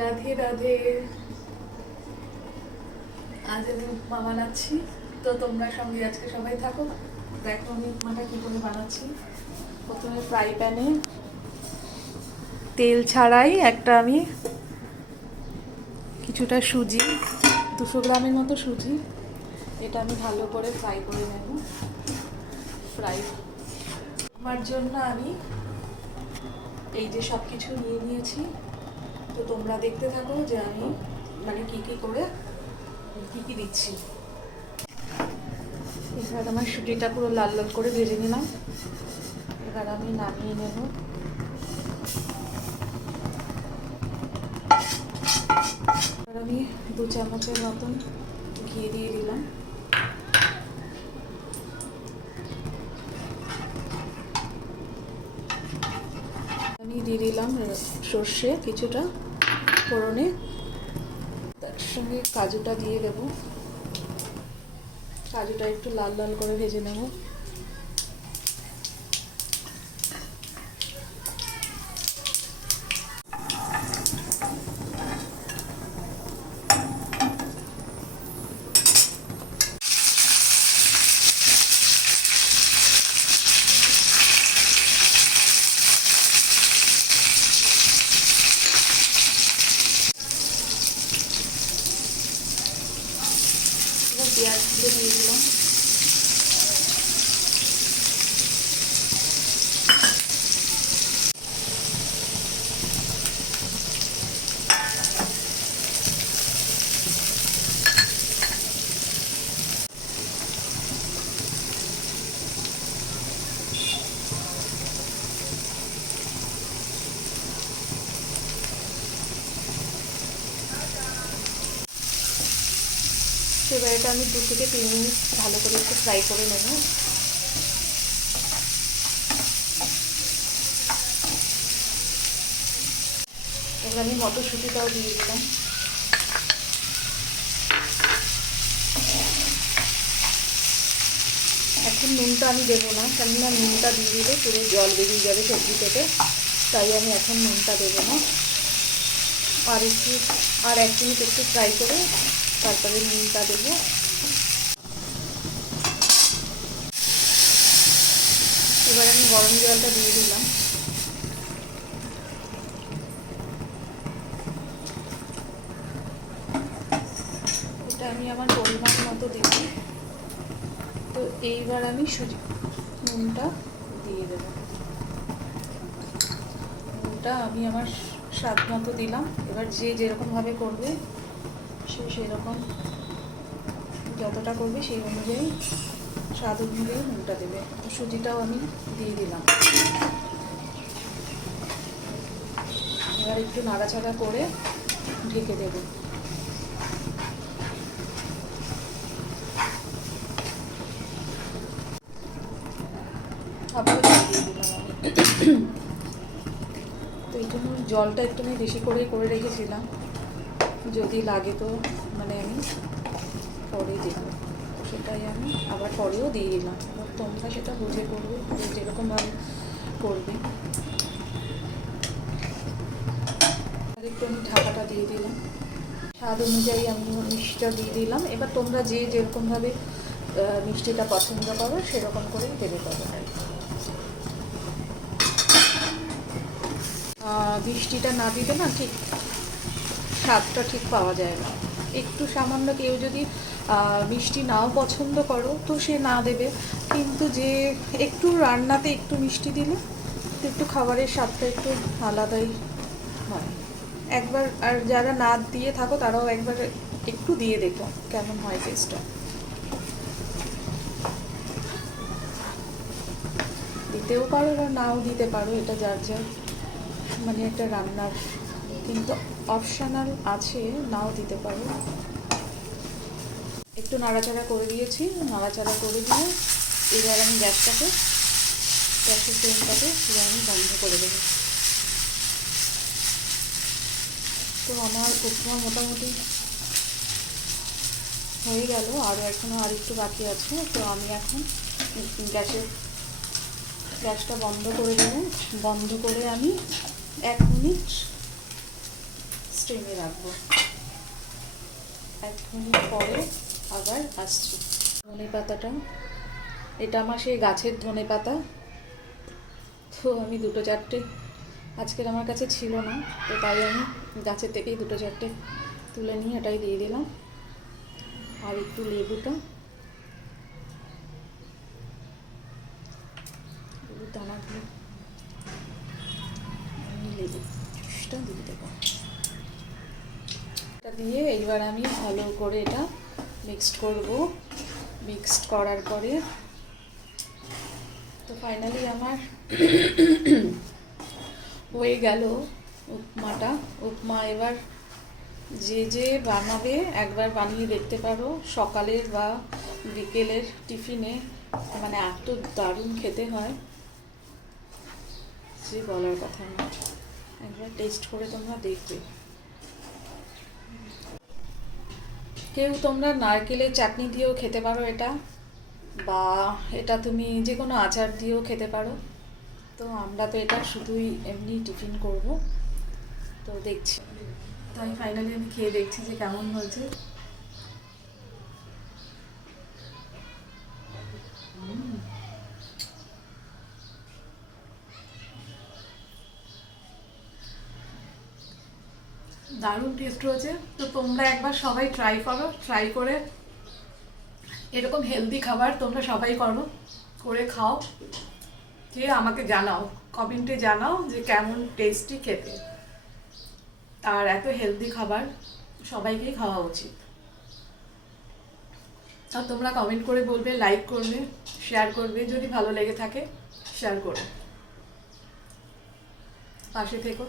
রাধে রাধে। আজ আমি উপমা বানাচ্ছি, তো তোমরা সঙ্গে আজকে সবাই থাকো। দেখো আমি উপমাটা কী করে বানাচ্ছি। প্রথমে ফ্রাই প্যানে তেল ছাড়াই আমি কিছুটা সুজি, 200 গ্রামের মতো সুজি, এটা আমি ভালো করে ফ্রাই করে নেব। ফ্রাই আমার জন্য আমি এই যে সব কিছু নিয়ে নিয়েছি, তো তোমরা দেখতে থাকো যে আমি মানে কী কী দিচ্ছি। এবার আমার সুজিটা পুরো লাল লাল করে ভেজে নিলাম। এবার আমি নামিয়ে নেব। এবার আমি 2 চামচের মতন ঘি দিয়ে দিলাম। আমি দিয়ে দিলাম সর্ষে কিছুটা ফোড়নে, তার সঙ্গে কাজুটা দিয়ে দেব। কাজুটা একটু লাল লাল করে ভেজে নেব। এবার পেঁয়াজগুলো দিয়ে দিলাম। এবার এটা আমি 2 থেকে 3 মিনিট ভালো করে একটু ফ্রাই করে নেব। এবার আমি মটরশুঁটিটাও দিয়ে দিলাম। এখন নুনটা আমি দেবো না, কেননা নুনটা দিয়ে দিলে পুরো জল বেরিয়ে যাবে সবজি থেকে, তাই আমি এখন নুনটা দেবো না। আর 1 মিনিট একটু ফ্রাই করে তারপরে নুনটা দেবো। এবার আমি গরম জলটা দিয়ে দিলাম। এটা আমি আমার পরিমাণ মতো দিলাম। তো এইবার আমি নুনটা দিয়ে দেবো। নুনটা আমি আমার স্বাদ মতো দিলাম। এবার যে যেরকমভাবে করবে সে সেরকম, যতটা করবে সেই অনুযায়ী স্বাদ অনুযায়ী নুনটা দেবে। তো সুজিটাও আমি দিয়ে দিলাম। এবার একটু নাড়াচাড়া করে ঢেকে দেবো। আবার দিয়ে দিলাম আমি। তো এই জন্য জলটা একটু আমি বেশি করেই করে রেখেছিলাম, যদি লাগে তো মানে আমি পরে দেবো। সেটাই আমি আবার পরেও দিয়ে দিলাম। এবার তোমরা সেটা বুঝে করবে, যেরকমভাবে করবে। আর একটু আমি ঢাকাটা দিয়ে দিলাম। স্বাদ অনুযায়ী আমি মিষ্টিটা দিয়ে দিলাম। এবার তোমরা যে যেরকমভাবে মিষ্টিটা পছন্দ করো সেরকম করেই দেবে তরকারি। মিষ্টিটা না দিলে না ঠিক স্বাদটা ঠিক পাওয়া যায় না। একটু সামান্য কেউ যদি মিষ্টি নাও পছন্দ করো তো সে না দেবে, কিন্তু যে একটু রান্নাতে একটু মিষ্টি দিলে একটু খাবারের স্বাদটা একটু আলাদাই হয়। একবার, আর যারা না দিয়ে থাকো তারাও একবার একটু দিয়ে দেখো কেমন হয় টেস্টটা। দিতেও পারো বা নাও দিতে পারো, এটা যার যার মানে একটা রান্নার, কিন্তু অপশনাল আছে, নাও দিতে পারো। একটু নাড়াচাড়া করে দিয়েছি। নাড়াচাড়া করে দিয়ে এবার আমি গ্যাসের ফ্লেমটাকে পুরো আমি বন্ধ করে দেবো। তো আমার উপমা মোটামুটি হয়ে গেল, এখনও একটু বাকি আছে। তো আমি এখন গ্যাসটা বন্ধ করে দেবো। বন্ধ করে আমি 1 মিনিট স্টিমে রাখবো। 1 মিনিট পরে আবার আসছি। ধনে পাতাটা, এটা আমার সেই গাছের ধনে পাতা, তো আমি 2-4টে আজকের আমার কাছে ছিল না, তো তাই আমি গাছের থেকেই 2-4টে তুলে নিয়ে এটাই দিয়ে দিলাম। আর একটু লেবুটা, লেবুর দানাগুলো লেবু জুসটা দিয়ে দেবো। এটা দিয়ে এইবার আমি ভালো করে এটা মিক্সড করব। মিক্সড করার পরে তো ফাইনালি আমার হয়ে গেল উপমাটা। উপমা এবার যে যে বানাবে একবার বানিয়ে দেখতে পারো, সকালের বা বিকেলের টিফিনে, মানে এত দারুণ খেতে হয় যে বলার কথা না। একবার টেস্ট করে তোমরা দেখবে। কেউ তোমরা নারকেলের চাটনি দিয়েও খেতে পারো এটা, বা এটা তুমি যে কোনো আচার দিয়েও খেতে পারো। তো আমরা তো এটা শুধুই এমনি টিফিন করব, তো দেখছি। তাই ফাইনালি আমি খেয়ে দেখছি যে কেমন হয়েছে। দারুণ টেস্ট হয়েছে। তো তোমরা একবার সবাই ট্রাই করো, ট্রাই করে এরকম হেলদি খাবার তোমরা সবাই করো, করে খাও, খেয়ে আমাকে জানাও, কমেন্টে জানাও যে কেমন টেস্টি খেতে। আর এত হেলদি খাবার সবাইকেই খাওয়া উচিত। আর তোমরা কমেন্ট করে বলবে, লাইক করবে, শেয়ার করবে, যদি ভালো লেগে থাকে শেয়ার করো, পাশে থেকো।